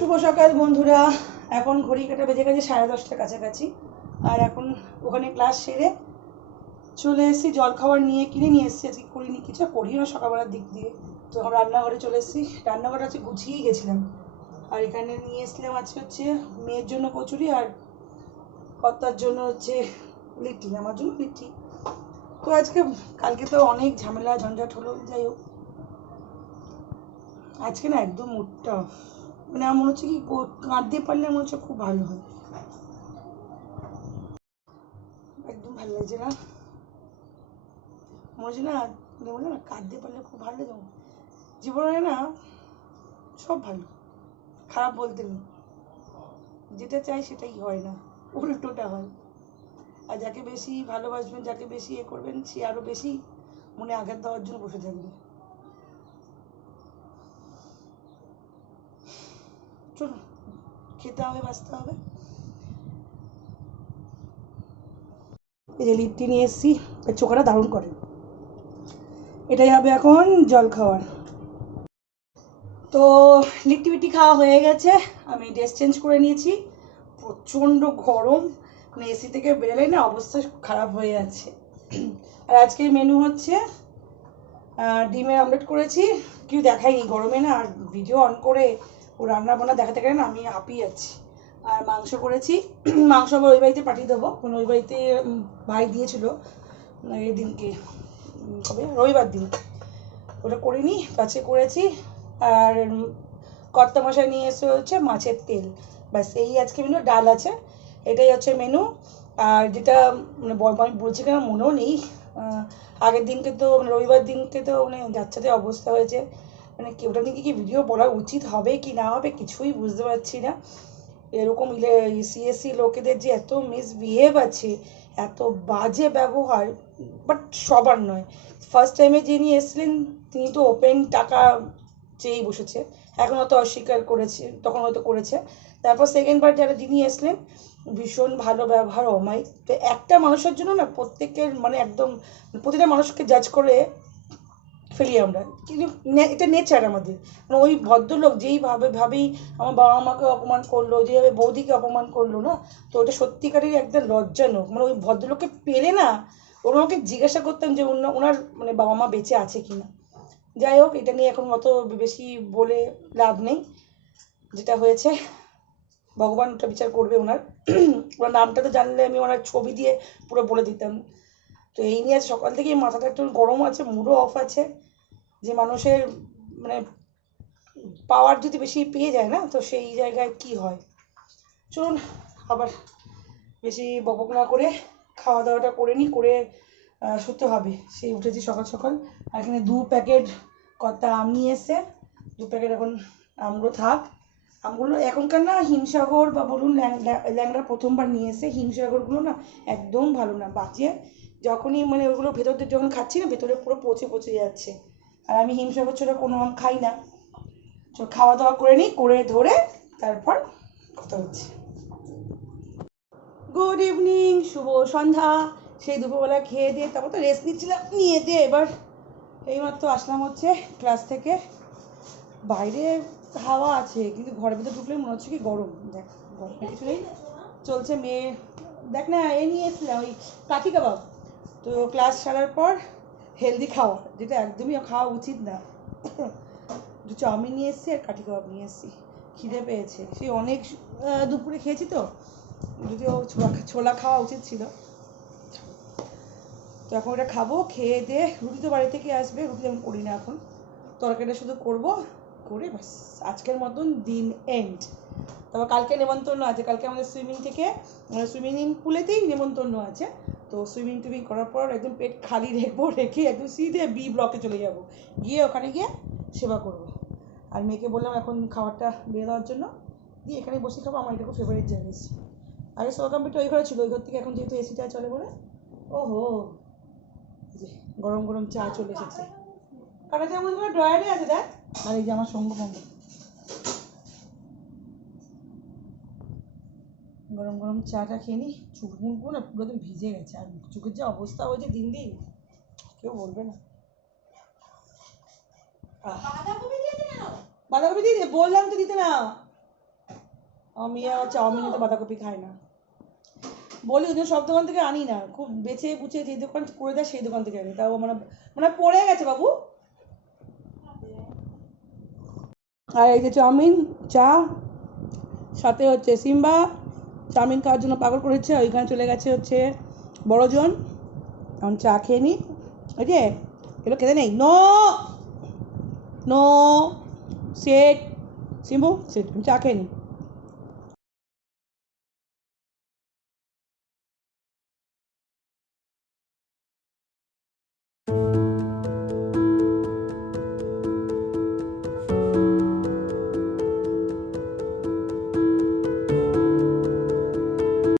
শুভ সকাল, বন্ধুরা। এখন ঘড়ি কাটা বেজে গেছে সাড়ে দশটার কাছাকাছি। আর এখন ওখানে ক্লাস সেরে চলে এসেছি, জল খাবার নিয়ে কিনে নিয়ে এসেছি, আজকে করিনি, কিছু করিও না সকালবেলার দিক দিয়ে। তো এখন রান্নাঘরে চলে এসেছি। রান্নাঘরটা হচ্ছে গুছিয়েই গেছিলাম। আর এখানে নিয়ে এসেছিলাম আজকে হচ্ছে মেয়ের জন্য কচুরি আর কর্তার জন্য হচ্ছে লিট্টি, আমার জন্য লিট্টি। তো আজকে কালকে তো অনেক ঝামেলা, ঝঞ্ঝাট হলো, যাই হোক। আজকে না একদম মুডটা off। মানে আমার মনে হচ্ছে কি কাঁদতে পারলে মনে হচ্ছে খুব ভালো হয়। একদম ভালো লাগছে না? মনে হচ্ছে না বলে না কাঁদতে পারলে খুব ভালো লাগে। জীবনে না সব ভালো, খারাপ বলতে নেই। যেটা চাই সেটাই হয় না, উল্টোটা হয়। আর যাকে বেশি ভালোবাসবেন, যাকে বেশি এ করবেন, সে আরও বেশি মনে আঘাত দেওয়ার জন্য বসে থাকবে। চলো খেতে হবে বাঁচতে হবে এই যে লিট্টি নিয়ে এসেছি চোখাটা দারুণ করে এটাই হবে এখন জল খাওয়ার তো লিট্টি বিট্টি খাওয়া হয়ে গেছে, আমি ড্রেস চেঞ্জ করে নিয়েছি, প্রচণ্ড গরম মানে এসি থেকে বেরোলে না অবস্থা খারাপ হয়ে যাচ্ছে। আর আজকের মেনু হচ্ছে ডিমের অমলেট করেছি কিছু দেখাইনি গরমে না আর ভিডিও অন করে ও রান্না বান্না দেখাতে গেলে আমি হাঁপিয়ে যাচ্ছি আর মাংস করেছি মাংস আবার ওই বাড়িতে পাঠিয়ে দেবো। মানে ওই বাড়িতে ভাই দিয়েছিল উম, এই দিনকে উম, কবে? রবিবার দিন। ওটা করিনি কাছে করেছি। আর কর্তা মশাই নিয়ে এসে হচ্ছে মাছের তেল। ব্যাস এই আজকে মেনু ডাল আছে। এটাই হচ্ছে মেনু আর যেটা মানে আমি বলছি কেন মনেও নেই। আগের দিনকে তো মানে রবিবার দিনকে তো মানে যাচ্ছাতে অবস্থা হয়েছে। মানে কি, ওটা নিয়ে কি ভিডিও বলা উচিত হবে কি না হবে কিছুই বুঝতে পারছি না। এরকম ইলে সিএসসি লোকেদের যে এত মিসবিহেভ আছে, এত বাজে ব্যবহার বাট সবার নয়। ফার্স্ট টাইমে যিনি এসেছিলেন, তিনি তো ওপেন টাকা চেয়েই বসেছে। এখন হয়তো অস্বীকার করেছে, তখন হয়তো করেছে। তারপর সেকেন্ড বার যারা যিনি এসলেন ভীষণ ভালো ব্যবহার, অমায়িক। তো একটা মানুষের জন্য না, প্রত্যেকের মানে একদম, প্রতিটা মানুষকে জাজ করে ফেলি আমরা। কিন্তু এটা নেচার আমাদের। মানে ওই ভদ্রলোক যেইভাবে ভাবেই আমার বাবা মাকে অপমান করল, যেভাবে বৌদিকে অপমান করল না, তো ওটা সত্যিকারেরই একদম লজ্জাজনক। মানে ওই ভদ্রলোককে পেলে না, ওরা আমাকে জিজ্ঞাসা করতাম যে ওনা- ওনার মানে বাবা মা বেঁচে আছে কি না যাই হোক, এটা নিয়ে এখন অত বেশি বলে লাভ নেই। যেটা হয়েছে, ভগবান ওটা বিচার করবে ওনার। ওনার নামটা তো জানলে আমি ওনার ছবি দিয়ে পুরো বলে দিতাম। তো এই নিয়ে সকাল থেকেই মাথাটা একটু গরম আছে, মুডও অফ আছে। যে মানুষের মানে পাওয়ার যদি বেশি পেয়ে যায় না, তো সেই জায়গায় কি হয়? চলুন আবার বেশি বকবক না করে খাওয়া দাওয়াটা করে নিই করে শুতে হবে। সেই উঠেছি সকাল সকাল। আর এখানে দু প্যাকেট কটা আম নিয়ে এসে দু প্যাকেট এখন আমগুলো থাক। আমগুলো এখনকার না হিমসাগর বা বলুন ল্যাং- ল্যা- ল্যাংড়া প্রথমবার নিয়ে এসে হিমসাগরগুলো না একদম ভালো না, বাঁচিয়ে যখনই মানে ওগুলো ভেতর দিয়ে যখন খাচ্ছি না, ভেতরে পুরো পচে পচে যাচ্ছে। আর আমি হিমসাগর ছাড়া কোনো খাই না। তো খাওয়া দাওয়া করে নিই, করে ধরে তারপর কথা হচ্ছে। গুড ইভিনিং শুভ সন্ধ্যা। সেই দুপুরবেলা খেয়ে দিয়ে তারপর তো রেস্ট নিচ্ছিলাম, নিয়ে দিয়ে এবার এইমাত্র আসলাম হচ্ছে ক্লাস থেকে। বাইরে হাওয়া আছে, কিন্তু ঘরের ভিতরে ঢুকলে মনে হচ্ছে কি গরম। দেখ গরম কিছু নেই। চলছে মেয়ে দেখ না, এ নিয়ে এসেছিলাম, ওই কাঠি কাবাব। তো ক্লাস সারার পর হেলদি খাওয়া যেটা একদমই খাওয়া উচিত না। চাউমিন নিয়ে এসেছি আর কাঠি কাবাব নিয়ে এসেছি। খিদে পেয়েছে। সেই অনেক দুপুরে খেয়েছি তো। যদিও ছোলা ছোলা খাওয়া উচিত ছিল। তো এখন ওটা খাব, খেয়ে দিয়ে রুটি তো বাড়ি থেকে আসবে, রুটি আমি করি না এখন। তরকারিটা শুধু করব, করে ব্যাস আজকের মতন দিন এন্ড তারপর কালকে নেমন্তন্ন আছে। কালকে আমাদের সুইমিং থেকে সুইমিং পুলেতেই নেমন্তন্ন আছে। তো সুইমিং টুইমিং করার পর একদম পেট খালি রেখবো, রেখে একদম সিধে বি ব্লকে চলে যাব। গিয়ে ওখানে গিয়ে সেবা করব। আর মেয়েকে বললাম এখন খাবারটা বেড়ে দেওয়ার জন্য। দিয়ে এখানে বসে খাব, আমার এটা খুব ফেভারিট জায়গা আগে সোয়া কম্পিউটার ওই ঘরে ছিল, ওই ঘর থেকে এখন যেহেতু এসিটা চলে বলে। ওহো যে গরম গরম চা চলে এসেছে। কাটা চামচগুলো ড্রয়ারে আছে দেখ। আর এই যে আমার সঙ্গ গরম গরম চাটা খেয়ে নি চুল মুখগুলো না পুরো একদম ভিজে গেছে। আর চোখের যে অবস্থা হয়েছে দিন দিন, কেউ বলবে না। বাঁধাকপি দিয়ে বললাম তো দিতে না। আমি আর চাউমিন তো বাঁধাকপি খাই না। বলি ওই সব দোকান থেকে আনি না, খুব বেছে বুঝে যে দোকান করে দেয় সেই দোকান থেকে আনি। তাও মানে মানে পড়ে গেছে বাবু। আর এই যে চাউমিন, চা, সাথে হচ্ছে সিম্বা চাউমিন খাওয়ার জন্য পাগল করেছে ওইখানে চলে গেছে হচ্ছে বড়জন। এখন চা খেয়ে নি। ওই যে, এগুলো খেতে নেই। No! No! Set! Simbu, set চা খেয়ে নি।